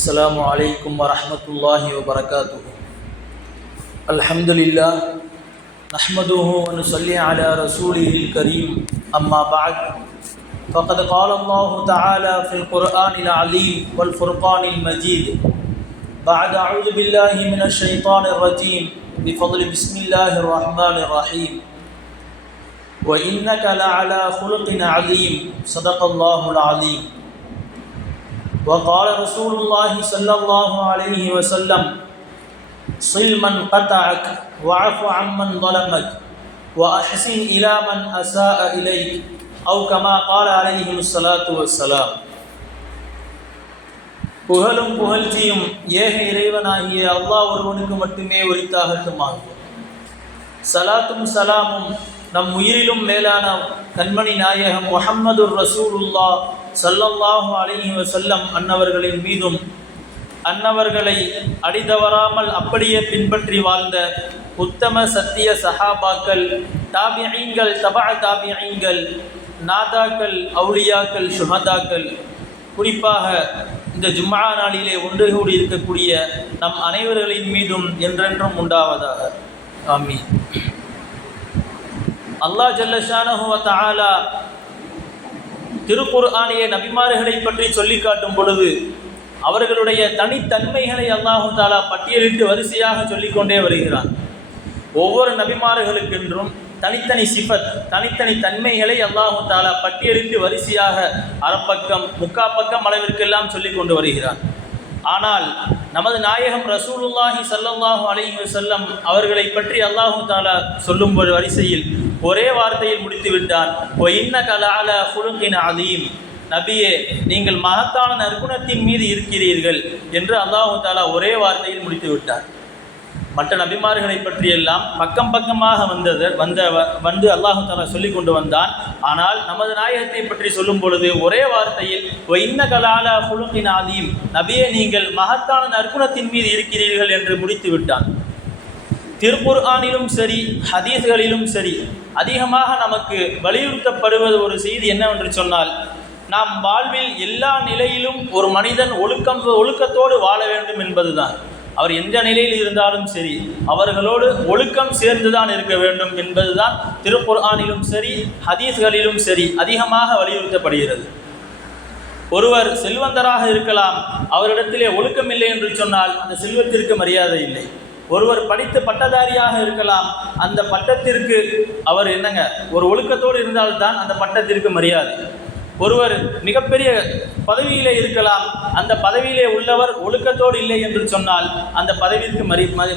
السلام عليكم ورحمة الله وبركاته. الحمد لله نحمده ونصلي على رسوله الكريم. أما بعد فقد قال الله تعالى في القرآن العظيم والفرقان المجيد بعد أعوذ بالله من الشيطان الرجيم بفضل بسم الله الرحمن الرحيم وإنك لعلى خلق عظيم صدق الله العظيم. وقال رسول الله صلى الله عليه وسلم صل من قطعك واعف عمن ظلمك وأحسن إلى من أساء إليك أو كما قال عليه الصلاة والسلام. புகழும் புகழ்ச்சியும் ஏக இறைவனாகிய அல்லாஹ் ஒருவனுக்கு மட்டுமே உரித்தாகட்டுமாக. சலாத்தும் சலாமும் நம் உயிரிலும் மேலான கண்மணி நாயகம் முஹம்மதுர் ரசூலுல்லாஹ் ஸல்லல்லாஹு அலைஹி வஸல்லம் அன்னவர்களின் மீதும் அன்னவர்களை அடிதவராமல் அப்படியே பின்பற்றி வாழ்ந்த உத்தம சத்திய சஹாபாக்கள், தாபிஈன்கள், தபஅ தாபிஈன்கள், நாதாக்கள், அவுலியாக்கள், ஷுஹதாக்கள், குறிப்பாக இந்த ஜும்ஆ நாளிலே ஒன்று கூடி இருக்கக்கூடிய நம் அனைவர்களின் மீதும் என்றென்றும் உண்டாவதாக. ஆமீன். அல்லாஹ் ஜல்ல ஷானஹு வ தஆலா திருக்குர்ஆனிலே நபிமார்களை பற்றி சொல்லி காட்டும் பொழுது அவர்களுடைய தனித்தன்மைகளை அல்லாஹு தஆலா பட்டியலிட்டு வரிசையாக சொல்லிக்கொண்டே வருகிறான். ஒவ்வொரு நபிமார்களுக்கென்றும் தனித்தனி சிஃபத், தனித்தனி தன்மைகளை அல்லாஹு தஆலா பட்டியலிட்டு வரிசையாக அரைப்பக்கம் முக்காப்பக்கம் அளவிற்கெல்லாம் சொல்லி கொண்டு வருகிறான். ஆனால் நமது நாயகம் ரசூலுல்லாஹி ஸல்லல்லாஹு அலைஹி வஸல்லம் அவர்களை பற்றி அல்லாஹு தஆலா சொல்லும் ஒரு வரிசையில் ஒரே வார்த்தையில் முடித்து விட்டான். வ இன்னக லஅலா குலுகின் அதீம். நபியே, நீங்கள் மகத்தான நற்குணத்தின் மீது இருக்கிறீர்கள் என்று அல்லாஹு தஆலா ஒரே வார்த்தையில் முடித்து விட்டார். மற்ற நபிமார்களை பற்றியெல்லாம் பக்கம் பக்கமாக வந்து அல்லாஹு தஆலா சொல்லி கொண்டு வந்தான். ஆனால் நமது நாயகத்தை பற்றி சொல்லும் பொழுது ஒரே வார்த்தையில் வ இன்னக லஅலா குலுகின் அதீம், நபியே நீங்கள் மகத்தான நற்குணத்தின் மீது இருக்கிறீர்கள் என்று முடித்து விட்டான். திருக்குர்ஆனிலும் சரி ஹதீஸ்களிலும் சரி அதிகமாக நமக்கு வலியுறுத்தப்படுவது ஒரு செய்தி என்னவென்று சொன்னால், நாம் வாழ்வில் எல்லா நிலையிலும் ஒரு மனிதன் ஒழுக்கத்தோடு வாழ வேண்டும் என்பதுதான். அவர் எந்த நிலையில் இருந்தாலும் சரி அவர்களோடு ஒழுக்கம் சேர்ந்துதான் இருக்க வேண்டும் என்பதுதான் திருக்குர்ஆனிலும் சரி ஹதீஸ்களிலும் சரி அதிகமாக வலியுறுத்தப்படுகிறது. ஒருவர் செல்வந்தராக இருக்கலாம், அவரிடத்திலே ஒழுக்கம் இல்லை என்று சொன்னால் அந்த செல்வத்திற்கு மரியாதை இல்லை. ஒருவர் படித்த பட்டதாரியாக இருக்கலாம், அந்த பட்டத்திற்கு அவர் ஒரு ஒழுக்கத்தோடு இருந்தால்தான் அந்த பட்டத்திற்கு மரியாதை. ஒருவர் மிகப்பெரிய பதவியிலே இருக்கலாம், அந்த பதவியிலே உள்ளவர் ஒழுக்கத்தோடு இல்லை என்று சொன்னால் அந்த பதவிக்கு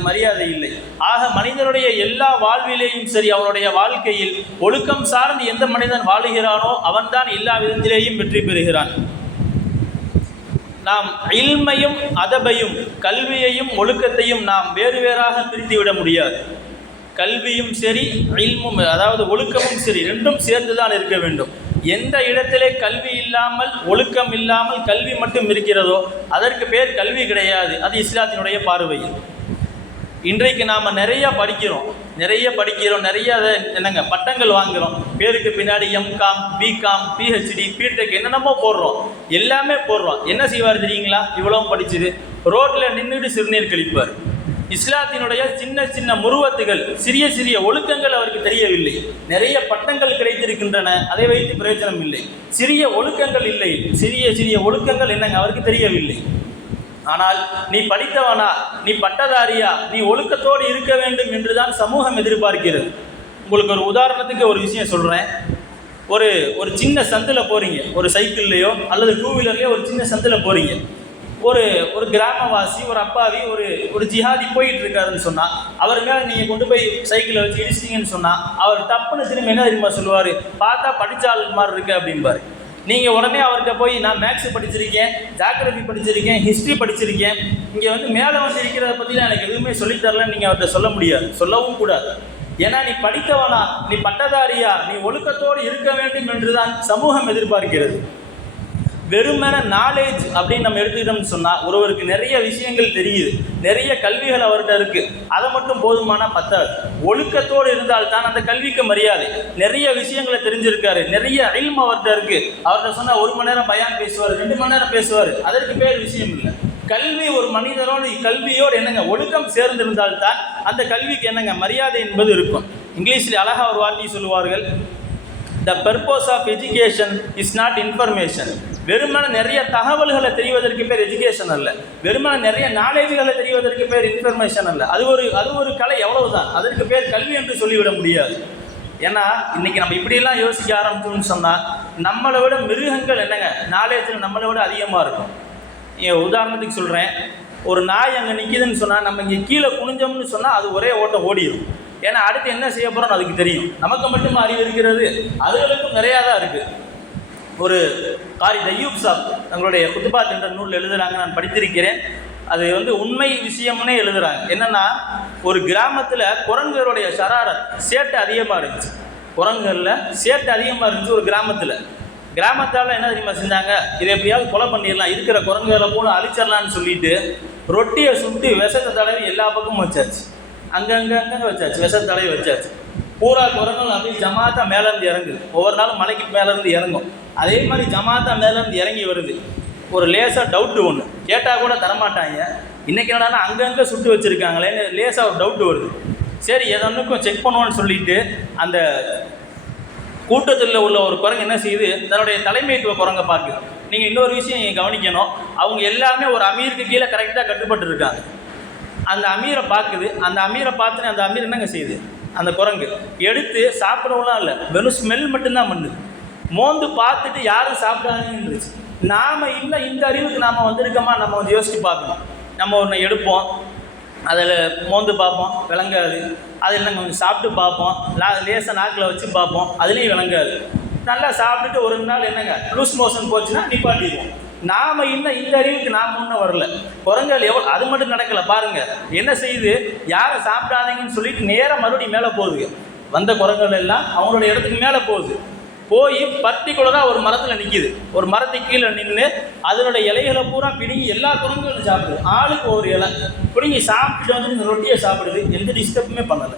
மரியாதை இல்லை. ஆக மனிதனுடைய எல்லா வாழ்விலேயும் சரி அவனுடைய வாழ்க்கையில் ஒழுக்கம் சார்ந்து எந்த மனிதன் வாழுகிறானோ அவன்தான் எல்லா விதத்திலேயும் வெற்றி பெறுகிறான். நாம் இல்மையும் அதபையும் கல்வியையும் ஒழுக்கத்தையும் நாம் வேறு வேறாக பிரித்து விட முடியாது. கல்வியும் சரி இல்மும் அதாவது ஒழுக்கமும் சரி ரெண்டும் சேர்ந்துதான் இருக்க வேண்டும். எந்த இடத்திலே கல்வி இல்லாமல் ஒழுக்கம் இல்லாமல் கல்வி மட்டும் இருக்கிறதோ அதற்கு பேர் கல்வி கிடையாது. அது இஸ்லாத்தினுடைய பார்வையில். இன்றைக்கு நாம் நிறைய படிக்கிறோம், நிறைய பட்டங்கள் வாங்குகிறோம். பேருக்கு பின்னாடி எம்காம், பிகாம், பிஹெச்டி, பிடெக் என்னென்னமோ போடுறோம், எல்லாமே போடுறோம். என்ன செய்வார் தெரியுங்களா? இவ்வளவும் படிச்சுது ரோட்டில் நின்றுட்டு சிறுநீர் கழிப்பார். இஸ்லாத்தினுடைய சின்ன சின்ன முருவத்துகள், சிறிய சிறிய ஒழுக்கங்கள் அவருக்கு தெரியவில்லை. நிறைய பட்டங்கள் கிடைத்திருக்கின்றன, அதை வைத்து பிரயோஜனம் இல்லை. சிறிய ஒழுக்கங்கள் இல்லை, சிறிய சிறிய ஒழுக்கங்கள் அவருக்கு தெரியவில்லை. ஆனால் நீ படித்தவனா, நீ பட்டதாரியா, நீ ஒழுக்கத்தோடு இருக்க வேண்டும் என்றுதான் சமூகம் எதிர்பார்க்கிறது. உங்களுக்கு ஒரு உதாரணத்துக்கு ஒரு விஷயம் சொல்கிறேன். ஒரு சின்ன சந்தில் போகிறீங்க, ஒரு சைக்கிள்லையோ அல்லது டூ வீலர்லையோ ஒரு சின்ன சந்தில் போகிறீங்க. ஒரு கிராமவாசி, ஒரு அப்பாவி, ஒரு ஜிஹாதி போயிட்டு இருக்காருன்னு சொன்னால் அவர் மேலே நீங்கள் கொண்டு போய் சைக்கிளை வச்சு இடிச்சிட்டிங்கன்னு சொன்னால் அவர் தப்புன்னு திரும்பி என்ன தெரியுமா சொல்லுவார்? பார்த்தா படித்தாள் மாதிரி இருக்கு அப்படின்பார். நீங்கள் உடனே அவர்கிட்ட போய் நான் மேக்ஸ் படிச்சிருக்கேன், ஜாகிரபி படிச்சிருக்கேன், ஹிஸ்ட்ரி படிச்சிருக்கேன், இங்கே மேலே இருக்கிறத பற்றிலாம் எனக்கு எதுவுமே சொல்லித்தரலன்னு நீங்கள் அவர்கிட்ட சொல்ல முடியாது, சொல்லவும் கூடாது. ஏன்னா நீ படித்தவனா, நீ பட்டதாரியா, நீ ஒழுக்கத்தோடு இருக்க வேண்டும் என்றுதான் சமூகம் எதிர்பார்க்கிறது. வெறுமன நாலேஜ் அப்படின்னு நம்ம எடுத்துக்கிட்டோம்னு சொன்னால் ஒருவருக்கு நிறைய விஷயங்கள் தெரியுது, நிறைய கல்விகள் அவர்கிட்ட இருக்குது, அதை மட்டும் போதுமானா பத்தாது. ஒழுக்கத்தோடு இருந்தால்தான் அந்த கல்விக்கு மரியாதை. நிறைய விஷயங்களை தெரிஞ்சிருக்காரு, நிறைய இல்ம் அவர்கிட்ட இருக்குது. அவர்கிட்ட சொன்னால் 1 மணி நேரம் பயான் பேசுவார், 2 மணி நேரம் பேசுவார், அதற்கு பேர் விஷயம் இல்லை. கல்வி ஒரு மனிதனோடு கல்வியோடு என்னங்க ஒழுக்கம் சேர்ந்திருந்தால்தான் அந்த கல்விக்கு என்னங்க மரியாதை என்பது இருக்கும். இங்கிலீஷில் அழகா ஒரு வார்த்தை சொல்லுவார்கள், the purpose of education is not information. வெறுமன நிறைய தகவல்களை தெரிவதற்கு பேர் எஜுகேஷன் அல்ல, வெறுமன நிறைய நாலேஜ்களை தெரிவதற்கு பேர் இன்ஃபர்மேஷன் அல்ல. அது ஒரு கலை, எவ்வளவுதான். அதற்கு பேர் கல்வி என்று சொல்லிவிட முடியாது. ஏன்னா இன்னைக்கு நம்ம இப்படியெல்லாம் யோசிக்க ஆரம்பிச்சோம்னு சொன்னால் நம்மளை விட மிருகங்கள் என்னங்க நாலேஜில் நம்மளை விட அதிகமாக இருக்கும். உதாரணத்துக்கு சொல்கிறேன், ஒரு நாய் அங்கே நிற்கிதுன்னு சொன்னால் நம்ம இங்கே கீழே குனிஞ்சோம்னு சொன்னால் அது ஒரே ஓட்டம் ஓடிடும். ஏன்னா அடுத்து என்ன செய்ய போகிறோம்னு அதுக்கு தெரியும். நமக்கு மட்டும் அறிவு இருக்கிறது, அதுகளுக்கும் நிறையா தான் இருக்குது. ஒரு காரி தய்யூப் சாப் தங்களுடைய குத்துபாத் என்ற நூல் எழுதுகிறாங்க, நான் படித்திருக்கிறேன். அது உண்மை விஷயம்னே எழுதுகிறாங்க. என்னென்னா, ஒரு கிராமத்தில் குரங்குகளுடைய சேட்டை அதிகமாக இருந்துச்சு. குரங்குகளில் சேட்டை அதிகமாக இருந்துச்சு ஒரு கிராமத்தால் என்ன தெரியுமா செஞ்சாங்க, இதை எப்படியாவது கொலை பண்ணிடலாம், இருக்கிற குரங்குகளை போல அழிச்சிடலான்னு சொல்லிட்டு ரொட்டியை சுட்டு விஷத்தை தடவி எல்லா பக்கமும் வச்சாச்சு. அங்கங்கே வச்சாச்சு, விஷத்தை தடவி வச்சாச்சு. பூரா குரங்குகள் அப்படியே ஜமாத்தா மேலேருந்து இறங்குது. ஒவ்வொரு நாளும் மலைக்கு மேலேருந்து இறங்கும். அதே மாதிரி ஜமாத்தா மேலேருந்து இறங்கி வருது. ஒரு லேசாக டவுட்டு ஒன்று கேட்டால் கூட தரமாட்டாங்க. இன்றைக்கி என்னடானா அங்கங்கே சுட்டு வச்சுருக்காங்களேன்னு லேசாக ஒரு டவுட்டு வருது. சரி எதனுக்கும் செக் பண்ணுவோன்னு சொல்லிட்டு அந்த கூட்டத்தில் உள்ள ஒரு குரங்கு என்ன செய்யுது, தன்னுடைய தலைமைத்துவ குரங்கை பார்க்குது. நீங்கள் இன்னொரு விஷயம் நீங்கள் கவனிக்கணும், அவங்க எல்லாமே ஒரு அமீருக்கு கீழே கரெக்டாக கட்டுப்பட்டு இருக்காங்க. அந்த அமீரை பார்க்குது. அந்த அமீரை பார்த்துன்னு அந்த அமீர் என்னங்க செய்யுது, அந்த குரங்கு எடுத்து சாப்பிடவும்லாம் இல்லை, வெறும் ஸ்மெல் மட்டும்தான் பண்ணுது. மோந்து பார்த்துட்டு யாரும் சாப்பிடாதுன்னு நாம் இல்லை, இந்த அறிவுக்கு நாம் வந்திருக்கோமா, நம்ம யோசித்து பார்க்கணும். நம்ம ஒன்று எடுப்போம், அதில் மோந்து பார்ப்போம், விளங்காது. அது இல்லைங்க கொஞ்சம் சாப்பிட்டு பார்ப்போம், லேசாக நாக்கில் வச்சு பார்ப்போம், அதுலேயும் விளங்காது. நல்லா சாப்பிட்டுட்டு ஒரு நாள் என்னங்க லூஸ் மோஷன் போச்சுன்னா நிப்பாட்டிடுவோம். நாம் இன்னும் இந்த அறிவுக்கு நாம் முன்னே வரல. குரங்குகள் அது மட்டும் நடக்கலை பாருங்கள், என்ன செய்யுது, யாரை சாப்பிடாதீங்கன்னு சொல்லிட்டு நேராக மறுபடியும் மேலே போகுது. வந்த குரங்குகள் எல்லாம் அவங்களோட இடத்துக்கு மேலே போய் பர்டிகுலராக ஒரு மரத்தில் நிற்கிது. ஒரு மரத்துக்கு கீழே நின்று அதனுடைய இலைகளை பூரா பிடுங்கி எல்லா குரங்குகளும் சாப்பிடுது. ஆளுக்கு ஒரு இலை பிடுங்கி சாப்பிட்டுட்டு இந்த ரொட்டியை சாப்பிடுது. எந்த டிஸ்டர்புமே பண்ணலை.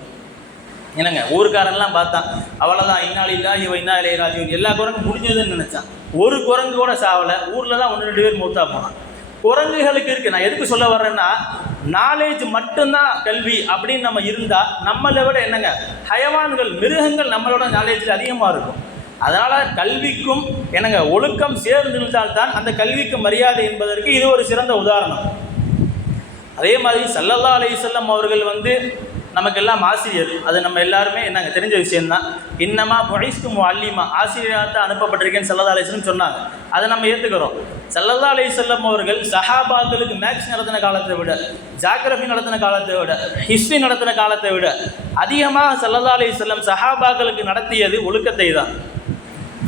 என்னங்க ஊருக்காரன்லாம் பார்த்தான், அவ்வளோதான், இன்னாலில்லா இவ இன்னா இலைய ராஜு, எல்லா குரங்கும் முடிஞ்சதுன்னு நினச்சான். ஒரு குரங்கு கூட சாவலை. ஊரில் தான் 1-2 பேர் மூத்தா போனான். குரங்குகளுக்கு இருக்குது. நான் எதுக்கு சொல்ல வர்றேன்னா, நாலேஜ் மட்டும்தான் கல்வி அப்படின்னு நம்ம இருந்தால் நம்மளை விட என்னங்க ஹயவான்கள் மிருகங்கள் நம்மளோட நாலேஜில் அதிகமாக இருக்கும். அதனால் கல்விக்கும் என்னங்க ஒழுக்கம் சேர்ந்து இருந்தால்தான் அந்த கல்விக்கு மரியாதை என்பதற்கு இது ஒரு சிறந்த உதாரணம். அதே மாதிரி ஸல்லல்லாஹு அலைஹி வஸல்லம் அவர்கள் நமக்கெல்லாம் ஆசிரியர். அது நம்ம எல்லாருமே என்னங்க தெரிஞ்ச விஷயம்தான். இன்னமா புஇஸ்து முஅல்லிமா, ஆசிரியராக தான் அனுப்பப்பட்டிருக்கேன்னு ஸல்லல்லாஹு அலைஹி வஸல்லம் சொன்னாங்க. அதை நம்ம ஏற்றுக்கிறோம். ஸல்லல்லாஹு அலைஹி வஸல்லம் அவர்கள் சஹாபாக்களுக்கு மேக்ஸ் நடத்தின காலத்தை விட, ஜாகிரபி நடத்தின காலத்தை விட, ஹிஸ்ட்ரி நடத்தின காலத்தை விட அதிகமாக ஸல்லல்லாஹு அலைஹி வஸல்லம் சஹாபாக்களுக்கு நடத்தியது ஒழுக்கத்தை தான்.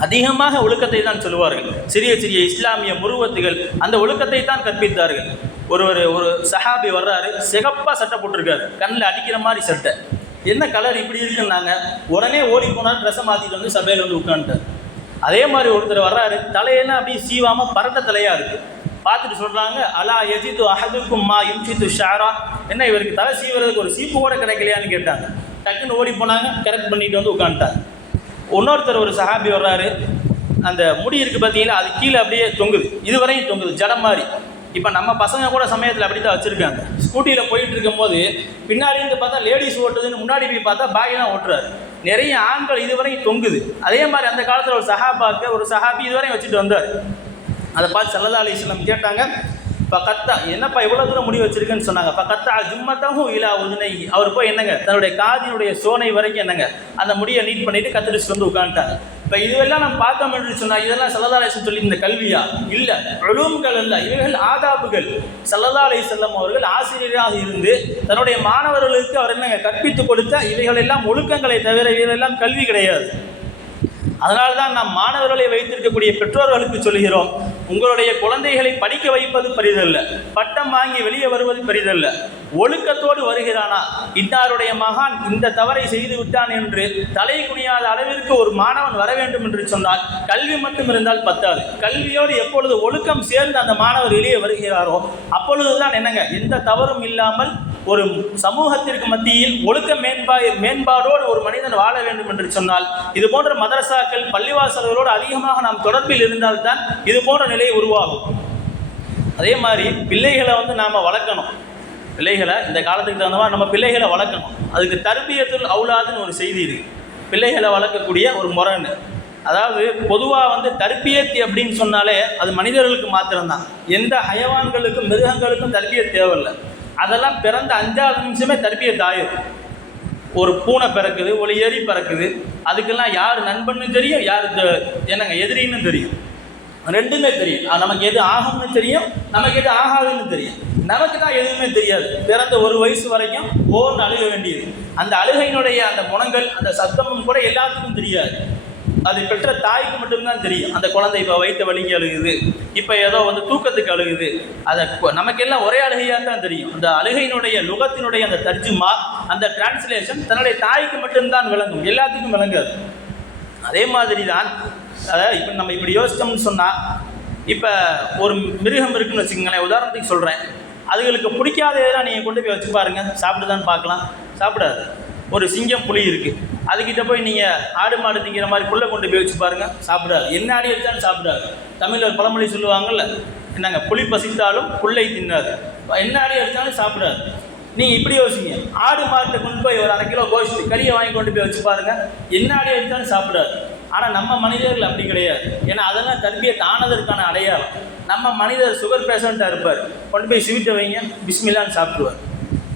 அதிகமாக ஒழுக்கத்தை தான் சொல்லுவார்கள். சிறிய சிறிய இஸ்லாமிய முருவத்துகள் அந்த ஒழுக்கத்தை தான் கற்பித்தார்கள். ஒரு சஹாபி வர்றாரு, சிகப்பாக சட்டை போட்டிருக்காரு, கண்ணில் அடிக்கிற மாதிரி சட்டை. என்ன கலர் இப்படி இருக்குன்னாங்க. உடனே ஓடி போனாலும் ட்ரெஸ்ஸை மாற்றிட்டு சபையில் உட்காந்துட்டார். அதே மாதிரி ஒருத்தர் வர்றாரு, தலையெல்லாம் அப்படியே சீவாமல் பரட்ட தலையாக இருக்குது. பார்த்துட்டு சொல்கிறாங்க, அலா யஜிது அஹதுக்கும் மா யும்சித்து ஷாரா, என்ன இவருக்கு தலை சீவுறதுக்கு ஒரு சீப்பு கூட கிடைக்கலையான்னு கேட்டாங்க. டக்குன்னு ஓடி போனாங்க, கரெக்ட் பண்ணிட்டு உட்காந்துட்டாங்க. இன்னொருத்தர் ஒரு சஹாபி வர்றாரு, அந்த முடி இருக்குது பார்த்தீங்கன்னா, அது கீழே அப்படியே தொங்குது, இதுவரையும் தொங்குது, ஜடம் மாதிரி. இப்போ நம்ம பசங்க கூட சமயத்தில் அப்படி தான் வச்சுருக்காங்க. ஸ்கூட்டியில் போயிட்டு இருக்கும்போது பின்னாடி இருந்து பார்த்தா லேடிஸ் ஓட்டுதுன்னு, முன்னாடி போய் பார்த்தா பாய் தான் ஓட்டுறாரு. நிறைய ஆண்கள் இதுவரையும் தொங்குது. அதே மாதிரி அந்த காலத்தில் ஒரு சஹாபி இதுவரையும் வச்சுட்டு வந்தார். அதை பார்த்து ஸல்லல்லாஹு அலைஹி வஸல்லம் கேட்டாங்க, இப்போ கத்தா என்னப்பா இவ்வளோ தூரம் முடி வச்சிருக்குன்னு சொன்னாங்க. இப்போ கத்தா ஜும்மத்தஹு இலா உதுனை, அவர் போய் என்னங்க தன்னுடைய காதினுடைய சோனை வரைக்கும் என்னங்க அந்த முடியை நீட் பண்ணிட்டு கத்திரிச்சு உட்காந்துட்டாங்க. இப்போ இதுவெல்லாம் நம்ம பார்த்தோம் என்று சொன்னால் இதெல்லாம் ஸல்லல்லாஹு அலைஹி வஸல்லம் சொல்லி இந்த கல்வியா இல்லை, உலூம்கள் அல்ல, இவைகள் ஆதாபுகள். ஸல்லல்லாஹு அலைஹி வஸல்லம் அவர்கள் ஆசிரியராக இருந்து தன்னுடைய மாணவர்களுக்கு அவர் என்னங்க கற்பித்து கொடுத்த இவைகள் எல்லாம் ஒழுக்கங்களை தவிர இவைகளெல்லாம் கல்வி கிடையாது. அதனால தான் நாம் மாணவர்களை வைத்திருக்கக்கூடிய பெற்றோர்களுக்கு சொல்கிறோம், உங்களுடைய குழந்தைகளை படிக்க வைப்பது பெரிதல்ல, பட்டம் வாங்கி வெளியே வருவது பெரிதல்ல. ஒழுக்கத்தோடு வருகிறானா, இன்னாருடைய மகான் இந்த தவறை செய்து விட்டான் என்று தலை குனியாத அளவிற்கு ஒரு மாணவன் வர வேண்டும் என்று சொன்னால் கல்வி மட்டும் இருந்தால் பத்தாது. கல்வியோடு எப்பொழுது ஒழுக்கம் சேர்ந்து அந்த மாணவர் வெளியே வருகிறாரோ அப்பொழுதுதான் என்னங்க எந்த தவறும் இல்லாமல் ஒரு சமூகத்திற்கு மத்தியில் ஒழுக்க மேம்பாடோடு ஒரு மனிதன் வாழ வேண்டும் என்று சொன்னால் இது போன்ற மதரசாக்கள் பள்ளிவாசல்களோடு அதிகமாக நாம் தொடர்பில் இருந்தால்தான் இது போன்ற நிலை உருவாகும். அதே மாதிரி பிள்ளைகளை வந்து நாம் வளர்க்கணும். பிள்ளைகளை இந்த காலத்துக்கு தகுந்த மாதிரி நம்ம பிள்ளைகளை வளர்க்கணும். அதுக்கு தர்பியத்துல் அவுலாதுன்னு ஒரு செய்தி இருக்குது, பிள்ளைகளை வளர்க்கக்கூடிய ஒரு முறைன்னு. அதாவது பொதுவாக வந்து தர்பியத் அப்படின்னு சொன்னாலே அது மனிதர்களுக்கு மாத்திரம்தான். எந்த ஹயவான்களுக்கும் மிருகங்களுக்கும் தர்பியத் தேவையில்லை. அதெல்லாம் பிறந்த 5வது நிமிஷமே தர்பியத் ஆயிரும். ஒரு பூனை பிறக்குது, ஒரு எரி பிறக்குது, அதுக்கெல்லாம் யார் நண்பன்னு தெரியும், யார் எதிரின்னு தெரியும், ரெண்டுமே தெரியும். நமக்கு எது ஆகும்னு தெரியும், நமக்கு எது ஆகாதுன்னு தெரியும். நமக்கு தான் எதுவுமே தெரியாது. பிறந்த 1 வயசு வரைக்கும் ஓர்னு அழுக வேண்டியது. அந்த அழுகையினுடைய அந்த குணங்கள், அந்த சத்தமும் கூட எல்லாத்துக்கும் தெரியாது. அது பெற்ற தாய்க்கு மட்டும்தான் தெரியும். அந்த குழந்தை இப்போ வயிற்று வலிக்கு அழுகுது, இப்போ ஏதோ வந்து தூக்கத்துக்கு அழுகுது, அதை நமக்கெல்லாம் ஒரே அழுகையாக தான் தெரியும். அந்த அழுகையினுடைய லுகத்தினுடைய அந்த தர்ஜுமா, அந்த டிரான்ஸ்லேஷன் தன்னுடைய தாய்க்கு மட்டும்தான் விளங்கும், எல்லாத்துக்கும் விளங்காது. அதே மாதிரி தான் அதாவது இப்போ நம்ம இப்படி யோசித்தோம்னு சொன்னால், இப்போ ஒரு மிருகம் இருக்குன்னு வச்சுக்கோங்களேன், உதாரணத்துக்கு சொல்கிறேன், அதுகளுக்கு பிடிக்காத எதெல்லாம் நீங்கள் கொண்டு போய் வச்சு பாருங்கள், சாப்பிட்டுதான்னு பார்க்கலாம், சாப்பிடாது. ஒரு சிங்கம் புலி இருக்குது, அதுக்கிட்ட போய் நீங்கள் ஆடு மாடு திங்கிற மாதிரி புல்லை கொண்டு போய் வச்சு பாருங்கள், சாப்பிடாது. என்ன அடி எடுத்தாலும் சாப்பிடாது. தமிழில் ஒரு பழமொழி சொல்லுவாங்கள்ல, என்னங்க, புலி பசித்தாலும் புல்லை தின்னாது. என்ன அடி எடுத்தாலும் சாப்பிடாது. நீங்கள் இப்படி யோசிங்க, ஆடு மாட்டை கொண்டு போய் ஒரு 1/2 கிலோ கோஷ்டி கறியை வாங்கி கொண்டு போய் வச்சு பாருங்கள், என்ன அடி எடுத்தாலும் சாப்பிடாது. ஆனால் நம்ம மனிதர்கள் அப்படி கிடையாது. ஏன்னா அதெல்லாம் தர்பியத் ஆனதற்கான அடையாளம். நம்ம மனிதர் சுகர் பேஷண்ட்டாக இருப்பார், கொண்டு போய் ஸ்வீட்டை வைங்க, பிஸ்மில்லான்னு சாப்பிடுவார்.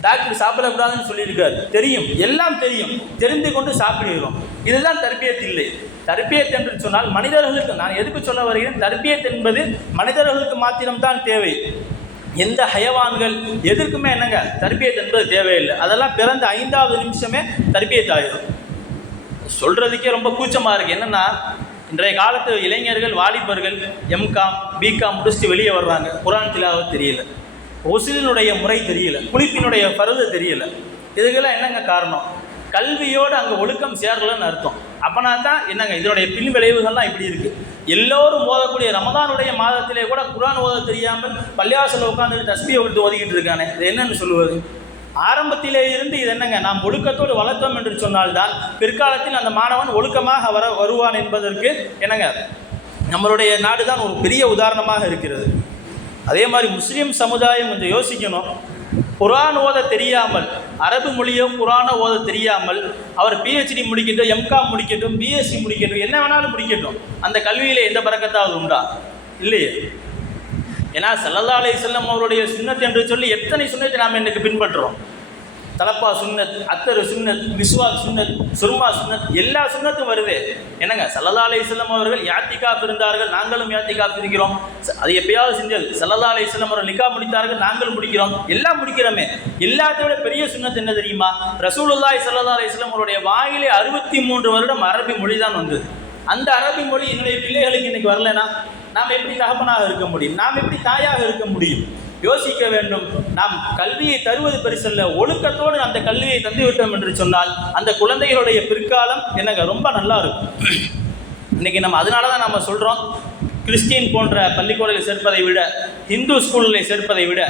டாக்டர் சாப்பிடக்கூடாதுன்னு சொல்லியிருக்காரு, தெரியும், எல்லாம் தெரியும், தெரிந்து கொண்டு சாப்பிடுகிறோம். இதுதான் தர்பியத் இல்லை. தர்பியத் என்று சொன்னால் மனிதர்களுக்கு, நான் எதுக்கு சொல்ல வருகிறேன், தர்பியத் என்பது மனிதர்களுக்கு மாத்திரம்தான் தேவை. எந்த ஹயவான்கள் எதற்குமே என்னங்க தர்பியத் என்பது தேவையில்லை. அதெல்லாம் பிறந்த 5வது நிமிஷமே தர்பியத் ஆகிடும். சொல்கிறதுக்கே ரொம்ப கூச்சமாக இருக்குது. என்னென்னா, இன்றைய காலத்து இளைஞர்கள், வாலிபர்கள் எம்காம் பிகாம் முடிச்சுட்டு வெளியே வர்றாங்க, குர்ஆன் திலாவத் தெரியல, ஒசிலினுடைய முறை தெரியல, குளிப்பினுடைய பருது தெரியல. இதுக்கெல்லாம் என்னங்க காரணம்? கல்வியோடு அங்கே ஒழுக்கம் சேரலன்னு அர்த்தம். அப்போனா தான் என்னங்க இதனுடைய பின் விளைவுகள்லாம் இப்படி இருக்குது. எல்லோரும் ஓதக்கூடிய ரமதானுடைய மாதத்திலே கூட குர்ஆன் ஓத தெரியாமல் பள்ளிவாசலில் உட்காந்துட்டு தஸ்பீஹ் எடுத்து ஓதிக்கிட்டு இருக்கானே, இது என்னன்னு சொல்லுவது? ஆரம்பத்திலே இருந்து இது என்னங்க, நாம் ஒழுக்கத்தோடு வளர்த்தோம் என்று சொன்னால்தான் பிற்காலத்தில் அந்த மாணவன் ஒழுக்கமாக வருவான் என்பதற்கு என்னங்க நம்மளுடைய நாடு தான் ஒரு பெரிய உதாரணமாக இருக்கிறது. அதே மாதிரி முஸ்லீம் சமுதாயம் கொஞ்சம் யோசிக்கணும். குர்ஆன் ஓத தெரியாமல், அரபு மொழியோ குர்ஆனை ஓத தெரியாமல் அவர் PhD முடிக்கட்டும், MCom முடிக்கட்டும், BSc முடிக்கட்டும், என்ன வேணாலும் முடிக்கட்டும், அந்த கல்வியில் எந்த பரக்கத்தாவது உண்டா? இல்லையே. ஏன்னா ஸல்லல்லாஹு அலைஹி வஸல்லம் அவருடைய சுன்னத் என்று சொல்லி எத்தனை சுன்னத்தை நாம் இன்னைக்கு பின்பற்றுறோம். தலப்பா சுன்னத், அத்தரு சுன்னத், மிஸ்வாக் சுன்னத், சுர்மா சுன்னத், எல்லா சுன்னத்தும் வருது. என்னங்க, ஸல்லல்லாஹு அலைஹி வஸல்லம் அவர்கள் யாத்திகாஃப் இருந்தார்கள், நாங்களும் யாத்திகாஃப் இருக்கிறோம். அது எப்பயாவது செஞ்சது. ஸல்லல்லாஹு அலைஹி வஸல்லம் அவர்கள் நிக்கா முடித்தார்கள், நாங்கள் முடிக்கிறோம், எல்லாம் முடிக்கிறோமே. எல்லாத்தை விட பெரிய சுன்னத் என்ன தெரியுமா? ரசூலுல்லாஹி ஸல்லல்லாஹு அலைஹி வஸல்லம் அவருடைய வாயிலே 63 வருடம் அரபி மொழி தான் வந்தது. அந்த அரபி மொழி என்னுடைய பிள்ளைகளுக்கு இன்னைக்கு வரலைன்னா நாம் எப்படி தகப்பனாக இருக்க முடியும்? நாம் எப்படி தாயாக இருக்க முடியும்? யோசிக்க வேண்டும். நாம் கல்வியை தருவது பெருசல்ல, ஒழுக்கத்தோடு அந்த கல்வியை தந்துவிட்டோம் என்று சொன்னால் அந்த குழந்தைகளுடைய பிற்காலம் என்னங்க ரொம்ப நல்லா இருக்கும். இன்னைக்கு நம்ம அதனால தான் நம்ம சொல்கிறோம், கிறிஸ்டின் போன்ற பள்ளிக்கூடத்தில் சேர்ப்பதை விட, இந்து ஸ்கூலில் சேர்ப்பதை விட,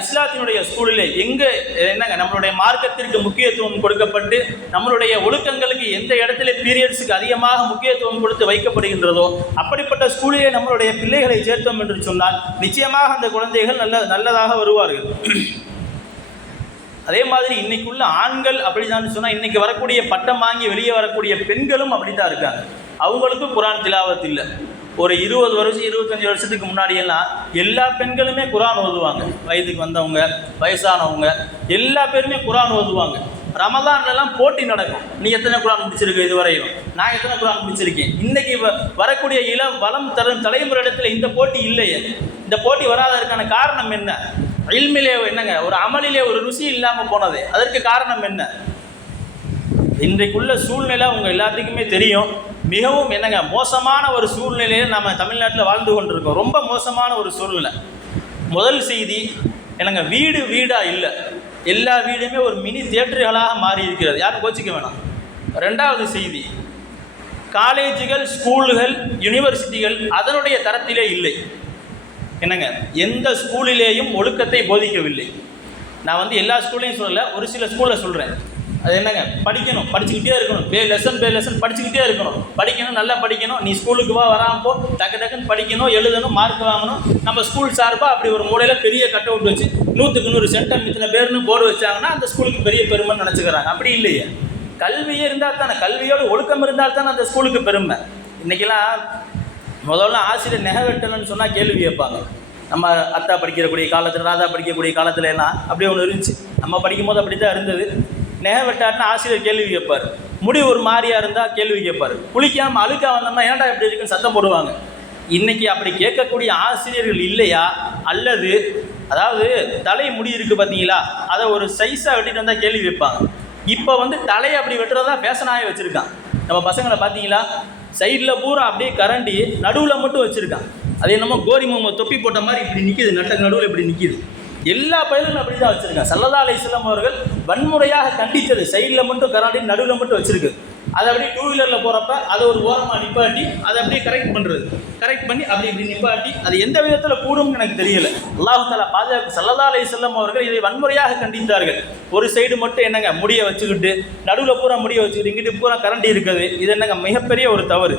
இஸ்லாத்தினுடைய ஸ்கூலில் எங்கே என்னங்க நம்மளுடைய மார்க்கத்திற்கு முக்கியத்துவம் கொடுக்கப்பட்டு நம்மளுடைய ஒழுக்கங்களுக்கு எந்த இடத்துல பீரியட்ஸுக்கு அதிகமாக முக்கியத்துவம் கொடுத்து வைக்கப்படுகின்றதோ அப்படிப்பட்ட ஸ்கூலிலே நம்மளுடைய பிள்ளைகளை சேர்த்தோம் என்று சொன்னால் நிச்சயமாக அந்த குழந்தைகள் நல்லதாக வருவார்கள். அதே மாதிரி இன்னைக்குள்ள ஆண்கள் அப்படிதான் சொன்னால், இன்னைக்கு வரக்கூடிய பட்டம் வாங்கி வெளியே வரக்கூடிய பெண்களும் அப்படித்தான் இருக்காங்க. அவங்களுக்கும் குர்ஆன் திலாவத் இல்லை. ஒரு 20 வருஷம் 25 வருஷத்துக்கு முன்னாடியெல்லாம் எல்லா பெண்களுமே குர்ஆன் ஓதுவாங்க. வயதுக்கு வந்தவங்க, வயசானவங்க எல்லா பேருமே குர்ஆன் ஓதுவாங்க. ரமதான்லாம் போட்டி நடக்கும். நீ எத்தனை குர்ஆன் முடிச்சிருக்க இதுவரையும், நான் எத்தனை குர்ஆன் முடிச்சிருக்கேன். இன்னைக்கு வரக்கூடிய இளம் வளம் தரும் தலைமுறையிடத்தில் இந்த போட்டி இல்லையே. இந்த போட்டி வராததற்கான காரணம் என்ன? இல்மிலே என்னங்க, ஒரு அமலிலே ஒரு ருசி இல்லாமல் போனது. அதற்கு காரணம் என்ன? இன்றைக்குள்ள சூழ்நிலை உங்கள் எல்லாத்துக்குமே தெரியும். மிகவும் என்னங்க மோசமான ஒரு சூழ்நிலையில் நம்ம தமிழ்நாட்டில் வாழ்ந்து கொண்டிருக்கோம். ரொம்ப மோசமான ஒரு சூழ்நிலை. முதல் செய்தி என்னங்க, வீடாக இல்லை, எல்லா வீடுமே ஒரு மினி தியேட்டர்களாக மாறி இருக்கிறது. யாரும் கோச்சிக்க வேணாம். 2வது செய்தி, காலேஜுகள், ஸ்கூல்கள், யூனிவர்சிட்டிகள் அதனுடைய தரத்திலே இல்லை. என்னங்க, எந்த ஸ்கூலிலேயும் ஒழுக்கத்தை போதிக்கவில்லை. நான் எல்லா ஸ்கூல்லையும் சொல்லலை, ஒரு சில ஸ்கூலில் சொல்கிறேன். அது என்னங்க, படிக்கணும், படிச்சுக்கிட்டே இருக்கணும், பே லெசன் படிச்சுக்கிட்டே இருக்கணும், படிக்கணும், நல்லா படிக்கணும். நீ ஸ்கூலுக்கு வராமல் போ, டக்குன்னு படிக்கணும், எழுதணும், மார்க் வாங்கணும். நம்ம ஸ்கூல் சார்பாக அப்படி ஒரு மூலையில் பெரிய கட் அவுட் வச்சு 100க்கு 100 சென்டம் இத்தனை பேர்னு போர்டு வச்சாங்கன்னா அந்த ஸ்கூலுக்கு பெரிய பெருமைன்னு நினச்சிக்கிறாங்க. அப்படி இல்லையே, கல்வியே இருந்தால் தானே, கல்வியோடு ஒழுக்கம் இருந்தால் தானே அந்த ஸ்கூலுக்கு பெருமை. இன்றைக்கெல்லாம் முதல்ல ஆசிரியர் நெகை வெட்டலன்னு சொன்னால் கேள்வி கேட்பாங்க. நம்ம அத்தா படிக்கக்கூடிய காலத்தில், ராதா படிக்கக்கூடிய காலத்தில் எல்லாம் அப்படி ஒன்று இருந்துச்சு. நம்ம படிக்கும் போது அப்படி தான் இருந்தது. நெகை வெட்டாருன்னா ஆசிரியர் கேள்வி கேட்பார், முடி ஒரு மாதிரியாக இருந்தால் கேள்வி கேட்பார், குளிக்காமல் அழுக்கா வந்தோம்னா ஏன்டா இப்படி இருக்குன்னு சத்தம் போடுவாங்க. இன்றைக்கி அப்படி கேட்கக்கூடிய ஆசிரியர்கள் இல்லையா? அல்லது அதாவது தலை முடி இருக்குது பார்த்தீங்களா, அதை ஒரு சைஸாக வெட்டிட்டு வந்தால் கேள்வி வைப்பாங்க. இப்போ தலையை அப்படி வெட்டுறதா ஃபேஷனாகவே வச்சுருக்கான். நம்ம பசங்களை பார்த்தீங்களா, சைடில் பூரா அப்படியே கரண்டி நடுவில் மட்டும் வச்சுருக்கான். அது என்னமோ கோரிமோ தொப்பி போட்ட மாதிரி இப்படி நிற்கிது, நட்டக்கு நடுவில் இப்படி நிற்கிது. எல்லா பயிலும் அப்படி தான் வச்சுருக்காங்க. ஸல்லல்லாஹு அலைஹி வஸல்லம் அவர்கள் வன்முறையாக கண்டித்தது சைடில் மட்டும் கரண்டி நடுவில் மட்டும் வச்சுருக்கு. அதை அப்படியே 2 வீலரில் போகிறப்ப அதை ஒரு ஓரமாக நிப்பாட்டி அதை அப்படியே கரெக்ட் பண்ணி அப்படி இப்படி நிப்பாட்டி அது எந்த விதத்தில் கூடும்னு எனக்கு தெரியலை. அல்லாஹ் தஆலா பாதுகாப்பு. ஸல்லல்லாஹு அலைஹி வஸல்லம் அவர்கள் இதை வன்முறையாக கண்டித்தார்கள். ஒரு சைடு மட்டும் என்னங்க முடியை வச்சுக்கிட்டு, நடுவில் பூரா முடியை வச்சுக்கிட்டு, இங்கிட்டு பூரா கரண்டி இருக்குது. இது என்னங்க மிகப்பெரிய ஒரு தவறு.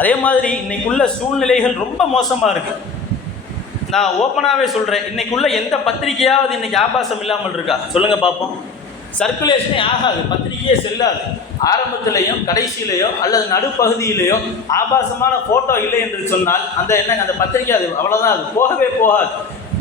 அதே மாதிரி இன்னைக்குள்ள சூழ்நிலைகள் ரொம்ப மோசமாக இருக்குது. நான் ஓப்பனாகவே சொல்கிறேன், இன்றைக்குள்ள எந்த பத்திரிகையாவது இன்றைக்கி ஆபாசம் இல்லாமல் இருக்கா சொல்லுங்கள் பார்ப்போம். சர்க்குலேஷனே ஆகாது, பத்திரிகையே செல்லாது. ஆரம்பத்திலையும் கடைசியிலையோ அல்லது நடுப்பகுதியிலையோ ஆபாசமான ஃபோட்டோ இல்லை என்று சொன்னால் அந்த என்னங்க அந்த பத்திரிகை அது அவ்வளோதான், அது போகவே போகாது.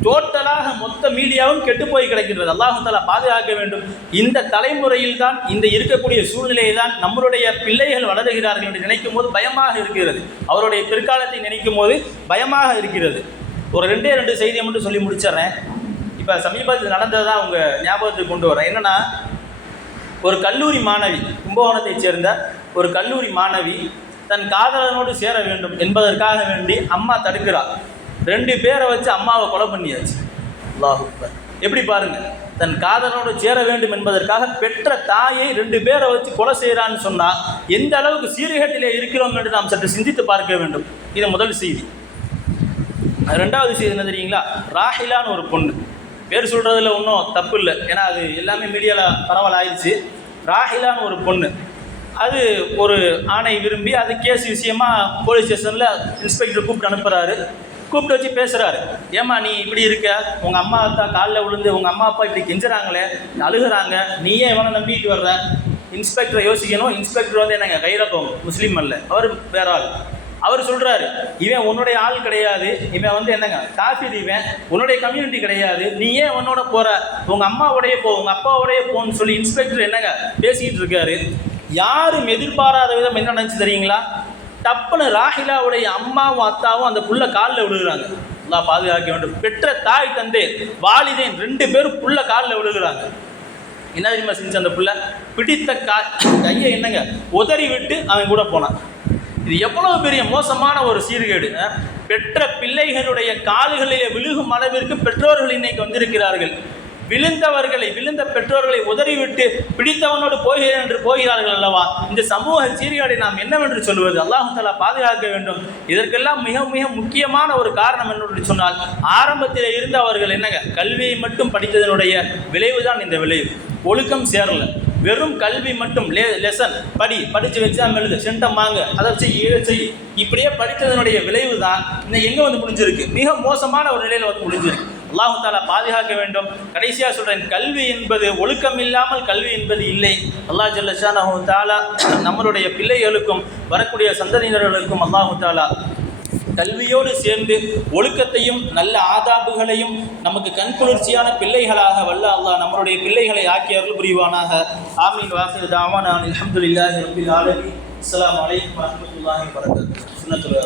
டோட்டலாக மொத்த மீடியாவும் கெட்டு போய் கிடக்கின்றது. அல்லாஹ் தஆலா பாதுகாக்க வேண்டும். இந்த தலைமுறையில் தான், இந்த இருக்கக்கூடிய சூழ்நிலையில் தான் நம்மளுடைய பிள்ளைகள் வளருகிறார்கள் என்று நினைக்கும் போது பயமாக இருக்கிறது. அவருடைய பிற்காலத்தை நினைக்கும் போது பயமாக இருக்கிறது. ஒரு 2 செய்தியை மட்டும் சொல்லி முடிச்சிடறேன். இப்போ சமீபத்தில் நடந்ததான் அவங்க ஞாபகத்துக்கு கொண்டு வரேன். என்னென்னா, ஒரு கல்லூரி மாணவி, கும்பகோணத்தைச் சேர்ந்த ஒரு கல்லூரி மாணவி தன் காதலனோடு சேர வேண்டும் என்பதற்காக வேண்டி அம்மா தடுக்கிறார். 2 பேரை வச்சு அம்மாவை கொலை பண்ணியாச்சு. அல்லாஹ் அக்பர். எப்படி பாருங்க, தன் காதலனோடு சேர வேண்டும் என்பதற்காக பெற்ற தாயை 2 பேரை வச்சு கொலை செய்கிறான்னு சொன்னால் எந்த அளவுக்கு சீர்கேட்டிலே இருக்கிறோம் என்று நாம் சற்று சிந்தித்து பார்க்க வேண்டும். இது முதல் செய்தி. 2வது செய்தி என்ன தெரியுங்களா? ராஹிலான்னு ஒரு பொண்ணு, பேர் சொல்கிறதுல ஒன்றும் தப்பு இல்லை, ஏன்னா அது எல்லாமே மீடியாவில் பரவல் ஆயிடுச்சு. ராஹிலான்னு ஒரு பொண்ணு, அது ஒரு ஆணை விரும்பி அது கேஸ் விஷயமா போலீஸ் ஸ்டேஷனில் இன்ஸ்பெக்டர் கூப்பிட்டு அனுப்புகிறாரு. கூப்பிட்டு வச்சு பேசுகிறாரு, ஏம்மா நீ இப்படி இருக்க, உங்கள் அம்மா அப்பா காலில் விழுந்து உங்கள் அம்மா அப்பா இப்படி கெஞ்சுறாங்களே, அழுகிறாங்க, நீ ஏன் இவனை நம்பிட்டு வர்ற? இன்ஸ்பெக்டரை யோசிக்கணும். இன்ஸ்பெக்டர் என்னங்க கைரகம், முஸ்லீம் அல்ல, அவர் வேற ஆள். அவர் சொல்கிறாரு, இவன் உன்னுடைய ஆள் கிடையாது, இவன் என்னங்க காஃபிர், இவன் உன்னுடைய கம்யூனிட்டி கிடையாது, நீ ஏன் உன்னோட போகிற, உங்கள் அம்மாவோடைய போ, உங்கள் அப்பாவோடைய போன்னு சொல்லி இன்ஸ்பெக்டர் என்னங்க பேசிக்கிட்டு இருக்காரு. யாரும் எதிர்பாராத விதம் என்ன நினச்சி தெரியுங்களா? டப்புன்னு ராஹிலாவுடைய அம்மாவும் அத்தாவும் அந்த புள்ள காலில் விழுகிறாங்க. அல்லாஹ் பாதுகாக்க வேண்டும். பெற்ற தாய் தந்தை வாலிதேன் 2 பேரும் புள்ள காலில் விழுகிறாங்க. என்ன தெரியுமா செஞ்சு அந்த புள்ள? பிடித்த கையை என்னங்க உதறி விட்டு அவன் கூட போனான். இது எவ்வளவு பெரிய மோசமான ஒரு சீர்கேடு. பெற்ற பிள்ளைகளுடைய கால்களிலே விழுகும் அளவிற்கு பெற்றோர்கள் இன்னைக்கு வந்திருக்கிறார்கள். விழுந்த பெற்றோர்களை உதறிவிட்டு பிடித்தவனோடு போகிறேன் என்று போகிறார்கள் அல்லவா? இந்த சமூக சீர்கேடை நாம் என்னவென்று சொல்வது? அல்லாஹ் தஆலா பாதுகாக்க வேண்டும். இதற்கெல்லாம் மிக மிக முக்கியமான ஒரு காரணம் என்னவென்று சொன்னால், ஆரம்பத்தில் இருந்து அவர்கள் என்னங்க கல்வியை மட்டும் படித்ததனுடைய விளைவுதான் இந்த விளைவு. ஒழுக்கம் சேரல, வெறும் கல்வி மட்டும், லெசன் படித்து வச்சா எழுது, சென்டம் வாங்க, அதை வச்சு செய், இப்படியே படித்ததனுடைய விளைவு தான் இன்னும் எங்கே முடிஞ்சிருக்கு? மிக மோசமான ஒரு நிலையில் முடிஞ்சிருக்கு. அல்லாஹ் தஆலா பாதுகாக்க வேண்டும். கடைசியாக சொல்கிறேன், கல்வி என்பது ஒழுக்கம் இல்லாமல் கல்வி என்பது இல்லை. அல்லாஹ் ஜல்ல ஷானஹு தஆலா நம்மளுடைய பிள்ளைகளுக்கும் வரக்கூடிய சந்ததியினர்களுக்கும் அல்லாஹ் தஆலா கல்வியோடு சேர்ந்து ஒழுக்கத்தையும் நல்ல ஆதாபுகளையும் நமக்கு கண்குளிர்ச்சியான பிள்ளைகளாக வல்ல அல்லாஹ் நம்மளுடைய பிள்ளைகளை ஆக்கி அருள் புரிவானாக. ஆமீன். வாஹிரு தாவானா அல்ஹம்துலில்லாஹி ரப்பில் ஆலமீன். அஸ்ஸலாமு அலைக்கும் வரஹ்மத்துல்லாஹி வபரகாத்துஹு. சுன்னத்துல்